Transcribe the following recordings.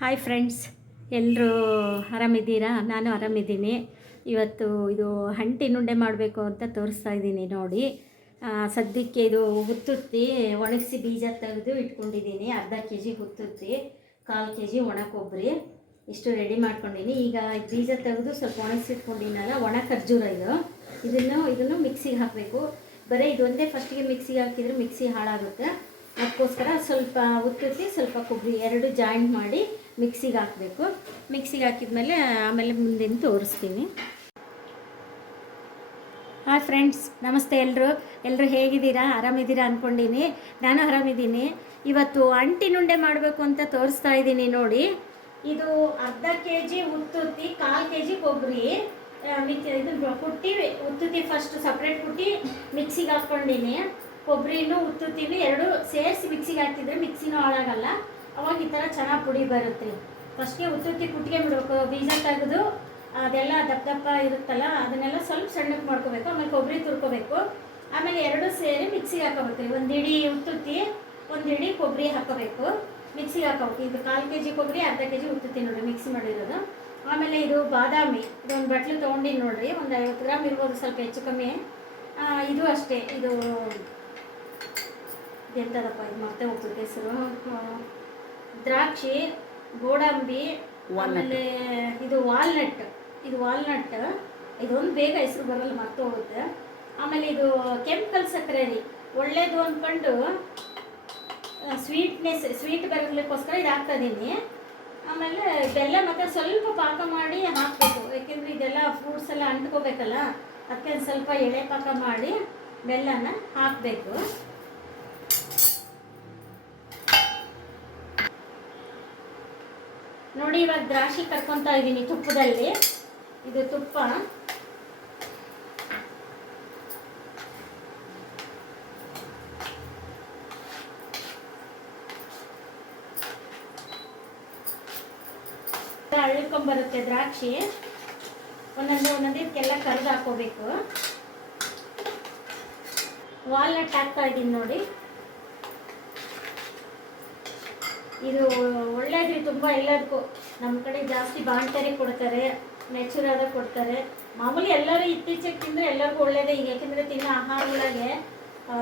Hi friends ಎಲ್ಲರೂ ಆರಾಮಿದ್ದೀರಾ? ನಾನು ಆರಾಮಿದ್ದೀನಿ. ಇವತ್ತು ಇದು ಹಂಟಿನುಂಡೆ ಮಾಡಬೇಕು ಅಂತ ತೋರಿಸ್ತಾ ಇದ್ದೀನಿ ನೋಡಿ. ಸದ್ಯಕ್ಕೆ ಇದು ಹುತ್ತುತ್ತಿ, ಒಣಗಿಸಿ ಬೀಜ ತೆಗೆದು ಇಟ್ಕೊಂಡಿದ್ದೀನಿ. ಅರ್ಧ ಕೆ ಜಿ ಹುತ್ತುತ್ತಿ, ಕಾಲು ಕೆ ಜಿ ಒಣ ಕೊಬ್ಬರಿ ಇಷ್ಟು ರೆಡಿ ಮಾಡ್ಕೊಂಡಿನಿ. ಈಗ ಬೀಜ ತೆಗೆದು ಸ್ವಲ್ಪ ಒಣಗಿಸಿಟ್ಕೊಂಡಿನಲ್ಲ ಒಣ ಖರ್ಜೂರ ಇದು. ಇದನ್ನು ಇದನ್ನು ಮಿಕ್ಸಿಗೆ ಹಾಕಬೇಕು. ಬರೀ ಇದೊಂದೇ ಫಸ್ಟಿಗೆ ಮಿಕ್ಸಿಗೆ ಹಾಕಿದರೆ ಮಿಕ್ಸಿ ಹಾಳಾಗುತ್ತೆ. ಅದಕ್ಕೋಸ್ಕರ ಸ್ವಲ್ಪ ಉತ್ತುತ್ತಿ, ಸ್ವಲ್ಪ ಕೊಬ್ಬರಿ ಎರಡು ಜಾಯಿಂಟ್ ಮಾಡಿ ಮಿಕ್ಸಿಗೆ ಹಾಕಬೇಕು. ಮಿಕ್ಸಿಗೆ ಹಾಕಿದ್ಮೇಲೆ ಆಮೇಲೆ ಮುಂದಿನ ತೋರಿಸ್ತೀನಿ. ಹಾಯ್ ಫ್ರೆಂಡ್ಸ್ ನಮಸ್ತೆ ಎಲ್ಲರೂ ಎಲ್ಲರೂ ಹೇಗಿದ್ದೀರಾ? ಆರಾಮಿದ್ದೀರಾ ಅಂದ್ಕೊಂಡಿನಿ ನಾನು ಆರಾಮಿದ್ದೀನಿ. ಇವತ್ತು ಅಂಟಿನುಂಡೆ ಮಾಡಬೇಕು ಅಂತ ತೋರಿಸ್ತಾ ಇದ್ದೀನಿ ನೋಡಿ. ಇದು ಅರ್ಧ ಕೆ ಜಿ ಉತ್ತುತ್ತಿ, ಕಾಲು ಕೆ ಜಿ ಕೊಬ್ಬರಿ ಮಿಕ್ ಇದು ಕುಟ್ಟಿ ಉತ್ತುತ್ತಿ ಫಸ್ಟ್ ಸಪ್ರೇಟ್ ಕುಟ್ಟಿ ಮಿಕ್ಸಿಗೆ ಹಾಕ್ಕೊಂಡಿನಿ. ಕೊಬ್ಬರಿನೂ ಉತ್ತುತ್ತೀವಿ ಎರಡು ಸೇರಿಸಿ ಮಿಕ್ಸಿಗೆ ಹಾಕಿದ್ರೆ ಮಿಕ್ಸಿನೂ ಹಾಳಾಗಲ್ಲ. ಅವಾಗ ಈ ಥರ ಚೆನ್ನಾಗಿ ಪುಡಿ ಬರುತ್ತೆ ಫಸ್ಟ್ಗೆ ಉತ್ತುತ್ತಿ ಕುಟ್ಟಿಗೆ ಬಿಡಬೇಕು. ಬೀಜ ತೆಗೆದು ಅದೆಲ್ಲ ದಪ್ಪ ದಪ್ಪ ಇರುತ್ತಲ್ಲ, ಅದನ್ನೆಲ್ಲ ಸ್ವಲ್ಪ ಸಣ್ಣಕ್ಕೆ ಮಾಡ್ಕೋಬೇಕು, ಆಮೇಲೆ ಕೊಬ್ಬರಿ ತುರ್ಕೋಬೇಕು. ಆಮೇಲೆ ಎರಡು ಸೇರಿ ಮಿಕ್ಸಿಗೆ ಹಾಕೋಬೇಕು ಒಂದು ಇಡೀ ಉತ್ತುತ್ತಿ, ಒಂದು ಇಡೀ ಕೊಬ್ಬರಿ ಹಾಕೋಬೇಕು. ಮಿಕ್ಸಿಗೆ ಹಾಕೋಬೇಕು. ಇದು ಕಾಲು ಕೆ ಜಿ ಕೊಬ್ಬರಿ ಅರ್ಧ ಕೆ ಜಿ ಉತ್ತುತ್ತಿ ನೋಡಿ ಮಿಕ್ಸ್ ಮಾಡಿರೋದು. ಆಮೇಲೆ ಇದು ಬಾದಾಮಿ, ಇದೊಂದು ಬಟ್ಲು ತೊಗೊಂಡಿನಿ ನೋಡಿರಿ. ಒಂದು ಐವತ್ತು ಗ್ರಾಮ್ ಇರ್ಬೋದು, ಸ್ವಲ್ಪ ಹೆಚ್ಚು ಕಮ್ಮಿ. ಇದು ಅಷ್ಟೇ. ಇದು ಎಂಥದಪ್ಪ ಇದು ಮತ್ತೆ ಹೋಗ್ತದೆ ಹೆಸರು? ದ್ರಾಕ್ಷಿ ಗೋಡಂಬಿ ಆಮೇಲೆ ಇದು ವಾಲ್ನಟ್ ಇದು ವಾಲ್ನಟ್. ಇದೊಂದು ಬೇಗ ಹೆಸರು ಬರಲ್ಲ ಮರ್ತು ಹೋಗುತ್ತೆ. ಆಮೇಲೆ ಇದು ಕೆಮಿಕಲ್ ಸಕ್ಕರೆ ರೀ. ಒಳ್ಳೇದು ಅಂದ್ಕೊಂಡು ಸ್ವೀಟ್ನೆಸ್ ಸ್ವೀಟ್ ಬರಲಿಕ್ಕೋಸ್ಕರ ಇದು ಹಾಕ್ತಾ ಇದ್ದೀನಿ ಆಮೇಲೆ ಬೆಲ್ಲ ಮತ್ತೆ ಸ್ವಲ್ಪ ಪಾಕ ಮಾಡಿ ಹಾಕಬೇಕು. ಯಾಕೆಂದ್ರೆ ಇದೆಲ್ಲ ಫ್ರೂಟ್ಸ್ ಎಲ್ಲ ಅಂಟ್ಕೋಬೇಕಲ್ಲ ಅದಕ್ಕೆ ಸ್ವಲ್ಪ ಎಳೆ ಪಾಕ ಮಾಡಿ ಬೆಲ್ಲನ ಹಾಕಬೇಕು. ನೋಡಿ, ಇವಾಗ ದ್ರಾಕ್ಷಿ ಕರ್ಕೊತಾ ಇದ್ದೀನಿ ತುಪ್ಪದಲ್ಲಿ. ಇದು ತುಪ್ಪ. ಅಳ್ಕೊಂಬರುತ್ತೆ ದ್ರಾಕ್ಷಿ. ಒಂದೊಂದು ಒಂದೊಂದು ಇದಕ್ಕೆಲ್ಲ ಕರೆದು ಹಾಕೋಬೇಕು. ವಾಲ್ನಟ್ ಹಾಕ್ತಾ ಇದ್ದೀನಿ ನೋಡಿ. ಇದು ಒಳ್ಳೇದ್ರಿ ತುಂಬ ಎಲ್ಲರಿಗೂ. ನಮ್ಮ ಕಡೆ ಜಾಸ್ತಿ ಬಾಣ್ತರಿ ಕೊಡ್ತಾರೆ ನ್ಯಾಚುರಲ್ ಕೊಡ್ತಾರೆ. ಮಾಮೂಲಿ ಎಲ್ಲರೂ ಇತ್ತೀಚೆಗೆ ತಿಂದರೆ ಎಲ್ಲರಿಗೂ ಒಳ್ಳೇದೇ, ಈಗ ಯಾಕೆಂದರೆ ತಿನ್ನೋ ಆಹಾರಗಳಿಗೆ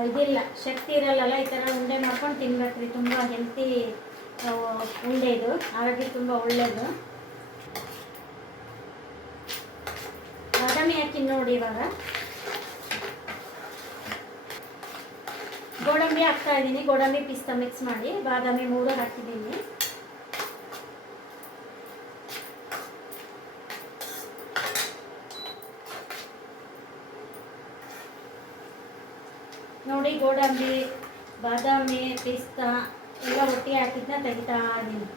ಇದಿಲ್ಲ, ಶಕ್ತಿ ಇರಲ್ಲಲ್ಲ, ಈ ಥರ ಉಂಡೆ ಮಾಡ್ಕೊಂಡು ತಿನ್ಬೇಕ್ರಿ. ತುಂಬ ಹೆಲ್ತಿ ಉಂಡೆ ಇದು. ಆರೋಗ್ಯ ತುಂಬ ಒಳ್ಳೆಯದು ಬಾದಾಮಿ ಹಾಕಿ ನೋಡಿ ಇವಾಗ. ಗೋಡಂಬಿ ಹಾಕ್ತಾ ಇದ್ದೀನಿ. ಗೋಡಂಬಿ ಪಿಸ್ತಾ ಮಿಕ್ಸ್ ಮಾಡಿ. ಬಾದಾಮಿ ಮೂರು ಹಾಕಿದ್ದೀನಿ. ನೋಡಿ ಗೋಡಂಬಿ, ಬಾದಾಮಿ, ಪಿಸ್ತಾ ಎಲ್ಲ ಒಟ್ಟಿಗೆ ಹಾಕಿದ್ನ ತೆಗಿತಾ ಇದ್ದೀನಿ.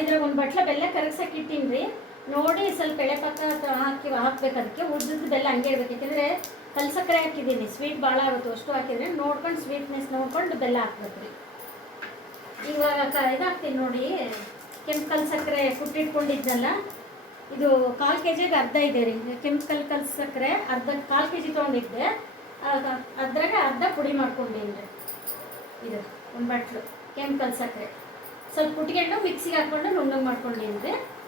ಇದ್ರಾಗ ಒಂದು ಬಟ್ಲ ಬೆಲ್ಲ ಕರಗ್ಸಕ್ಕೆ ಇಟ್ಟೀನಿ ರೀ ನೋಡಿ ಸ್ವಲ್ಪ ಎಳೆ ಪಕ್ಕ ಹಾಕಿ ಹಾಕ್ಬೇಕು ಅದಕ್ಕೆ. ಉದ್ದಿದ್ದು ಬೆಲ್ಲ ಹಂಗೆ ಇರ್ಬೇಕು. ಯಾಕೆಂದರೆ ಕಲ್ಸಕ್ಕರೆ ಹಾಕಿದ್ದೀನಿ. ಸ್ವೀಟ್ ಭಾಳ ಆಗುತ್ತೆ. ಅಷ್ಟು ಹಾಕಿದ್ರೆ ನೋಡ್ಕೊಂಡು ಸ್ವೀಟ್ನೆಸ್ ನೋಡ್ಕೊಂಡು ಬೆಲ್ಲ ಹಾಕ್ಬೇಕು ರೀ ಇವಾಗ ಹಾಕ್ತೀನಿ ನೋಡಿ. ಕೆಂಪು ಕಲ್ ಸಕ್ಕರೆ ಕುಟ್ಟಿಟ್ಕೊಂಡಿದ್ದಲ್ಲ ಇದು ಕಾಲು ಕೆ ಜಿಗೆ ಅರ್ಧ ಇದೆ ರೀ. ಕೆಂಪು ಕಲ್ ಕಲ್ ಸಕ್ಕರೆ ಅರ್ಧ ಕಾಲು ಕೆ ಜಿ ತೊಗೊಂಡಿದ್ದೆ. ಅದ- ಅದ್ರಾಗ ಅರ್ಧ ಪುಡಿ ಮಾಡ್ಕೊಂಡಿನಿ ರೀ. ಇದು ಒಂದು ಬಟ್ಲು. ಕೆಂಪು ಕಲ್ ಸಕ್ಕರೆ. ಸ್ವಲ್ಪ ಕುಟ್ಕೊಂಡು ಮಿಕ್ಸಿಗೆ ಹಾಕ್ಕೊಂಡು ನುಣ್ಣಗೆ ಮಾಡ್ಕೊಂಡಿದ್ದೆ ಇದು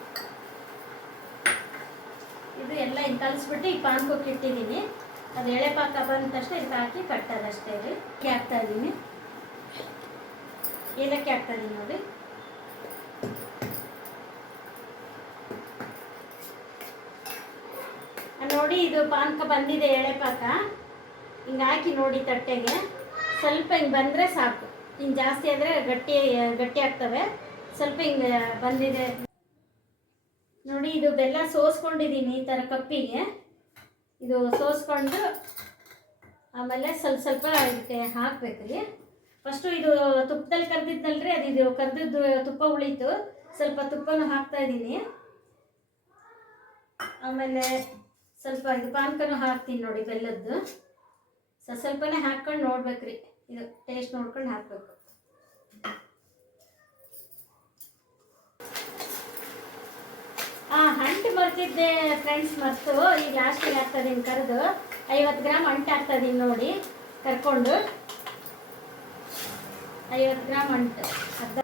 ಎಲ್ಲ ಹಿಂಗೆ ಕಲಿಸ್ಬಿಟ್ಟು ಈ ಪಾನ್ಕೋಕ್ ಇಟ್ಟಿದ್ದೀನಿ. ಅದು ಎಳೆ ಪಾಕ ಬಂದ ತಕ್ಷಣ ಇದಕ್ಕೆ ಹಾಕಿ ಕಟ್ಟೋದಷ್ಟೇ ರೀ. ಹಾಕ್ತಾ ಇದ್ದೀನಿ. ಏಲಕ್ಕಿ ಹಾಕ್ತಾ ಇದ್ದೀನಿ ನೋಡಿ. ನೋಡಿ ಇದು ಪಾನ್ಕ ಬಂದಿದೆ ಎಳೆ ಪಾಕ. ಹಿಂಗೆ ಹಾಕಿ ನೋಡಿ ತಟ್ಟೆಗೆ. ಸ್ವಲ್ಪ ಹಿಂಗೆ ಬಂದರೆ ಸಾಕು. ಹಿಂಗೆ ಜಾಸ್ತಿ ಆದರೆ ಗಟ್ಟಿ ಗಟ್ಟಿ ಆಗ್ತವೆ. ಸ್ವಲ್ಪ ಹಿಂಗೆ ಬಂದಿದೆ. ನೋಡಿ ಇದು ಬೆಲ್ಲ ಸೋಸ್ಕೊಂಡಿದ್ದೀನಿ ಈ ಥರ ಕಪ್ಪಿಗೆ. ಇದು ಸೋಸ್ಕೊಂಡು ಆಮೇಲೆ ಸ್ವಲ್ಪ ಸ್ವಲ್ಪ ಇದಕ್ಕೆ ಹಾಕ್ಬೇಕ್ರಿ ಫಸ್ಟು ಇದು ತುಪ್ಪದಲ್ಲಿ ಕರ್ದಿದ್ನಲ್ರಿ, ಅದು ಇದು ಕರ್ದಿದ್ದು ತುಪ್ಪ ಉಳೀತು. ಸ್ವಲ್ಪ ತುಪ್ಪನೂ ಹಾಕ್ತಾ ಇದ್ದೀನಿ ಆಮೇಲೆ ಸ್ವಲ್ಪ ಇದು ಪಾನಕನೂ ಹಾಕ್ತೀನಿ ನೋಡಿ ಬೆಲ್ಲದ್ದು. ಸ್ವಲ್ಪ ಸ್ವಲ್ಪನೇ ಹಾಕ್ಕೊಂಡು ನೋಡ್ಬೇಕ್ರಿ. ಇದು ಟೇಸ್ಟ್ ನೋಡ್ಕೊಂಡು ಹಾಕಬೇಕು. ಹಂಟು ಬರ್ತಿದ್ದೆ ಫ್ರೆಂಡ್ಸ್ ಮತ್ತು ಈಗ ಲಾಸ್ಟಿಗೆ ಹಾಕ್ತದೀನಿ ಕರೆದು. ಐವತ್ತು ಗ್ರಾಮ್ ಅಂಟು ಹಾಕ್ತದೀನಿ ನೋಡಿ, ಕರ್ಕೊಂಡು. ಐವತ್ತು ಗ್ರಾಮ್ ಅಂಟು ಅರ್ಧ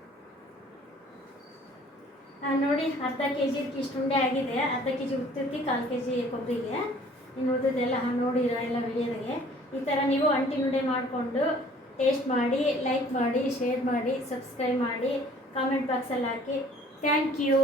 ನೋಡಿ, ಅರ್ಧ ಕೆ ಜಿ ಇಷ್ಟು ಉಂಡೆ ಆಗಿದೆ. ಅರ್ಧ ಕೆ ಜಿ ಉತ್ತುತ್ತಿ ಕಾಲು ಕೆ ಜಿ ಕೊಬ್ಬರಿಗೆ ಇನ್ನು ಉಳಿದೆಲ್ಲ ನೋಡಿರೋ ಎಲ್ಲ ವಿಡಿಯೋದಾಗೆ ಈ ಥರ ನೀವು ಅಂಟಿ ಉಂಡೆ ಮಾಡಿಕೊಂಡು ಟೇಸ್ಟ್ ಮಾಡಿ ಲೈಕ್ ಮಾಡಿ ಶೇರ್ ಮಾಡಿ ಸಬ್ಸ್ಕ್ರೈಬ್ ಮಾಡಿ ಕಾಮೆಂಟ್ ಬಾಕ್ಸಲ್ಲಿ ಹಾಕಿ. Thank you